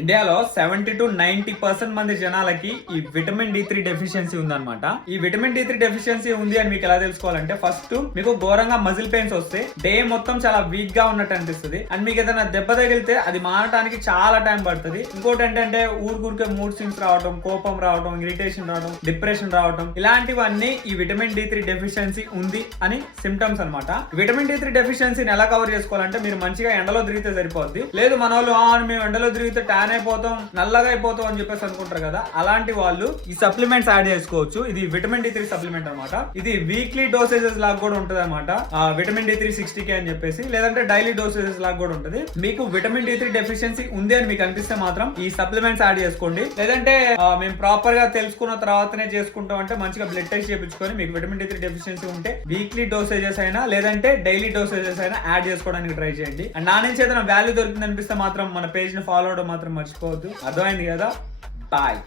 ఇండియాలో 70-90% మంది జనాలకి ఈ విటమిన్ D3 డెఫిషియన్సీ ఉందన్నమాట. ఈ విటమిన్ D3 డెఫిషియన్సీ ఉంది అని మీకు ఎలా తెలుసుకోవాలంటే, ఫస్ట్ మీకు ఘోరంగా మజిల్ పెయిన్స్ వస్తే డే మొత్తం చాలా వీక్ గా ఉన్నట్టు అనిపిస్తుంది. అండ్ మీకు ఏదైనా దెబ్బ తగిలితే అది మారడానికి చాలా టైం పడుతుంది. ఇంకోటి ఏంటంటే ఊరికే మూడ్ స్వింగ్స్ రావడం, కోపం రావడం, ఇరిటేషన్ రావడం, డిప్రెషన్ రావడం, ఇలాంటివన్నీ ఈ విటమిన్ D3 డెఫిషియన్సీ ఉంది అని సిమ్టమ్స్ అనమాట. విటమిన్ D3 డెఫిషియన్సీని ఎలా కవర్ చేసుకోవాలంటే, మీరు మంచిగా ఎండలో తిరిగితే సరిపోద్ది. లేదు మన వాళ్ళు మేము ఎండలో తిరిగితే ట్యాన్ అయిపోతాం, నల్లగా అయిపోతాం అని చెప్పేసి అనుకుంటారు కదా, అలాంటి వాళ్ళు ఈ సప్లిమెంట్స్ యాడ్ చేసుకోవచ్చు. ఇది విటమిన్ D3 సప్లిమెంట్ అనమాట. ఇది వీక్లీ డోసేజెస్ లాగా కూడా ఉంటది అనమాట. విటమిన్ D3 60K అని చెప్పేసి, లేదంటే డైలీ డోసేజెస్ లాగా కూడా ఉంటది. మీకు విటమిన్ D3 డెఫిషియన్సీ ఉంది అని మీకు అనిపిస్తే మాత్రం ఈ సప్లిమెంట్స్ యాడ్ చేసుకోండి. లేదంటే మేము ప్రాపర్ గా తెలుసుకున్న తర్వాతనే చేసుకుంటాం అంటే మంచిగా బ్లడ్ టెస్ట్ చేయించుకొని మీకు విటమిన్ D3 డెఫిషియన్సీ ఉంటే వీక్లీ డోసేజెస్ అయినా లేదంటే డైలీ డోసేజెస్ అయినా యాడ్ చేసుకోవడానికి ట్రై చేయండి. అండ్ నా నుంచి ఏదైనా వాల్యూ దొరికింది అనిపిస్తే మాత్రం మన పేజ్ ని ఫాలో అవడం మాత్రం మర్చిపోవద్దు. అర్థమైంది కదా? బాయ్.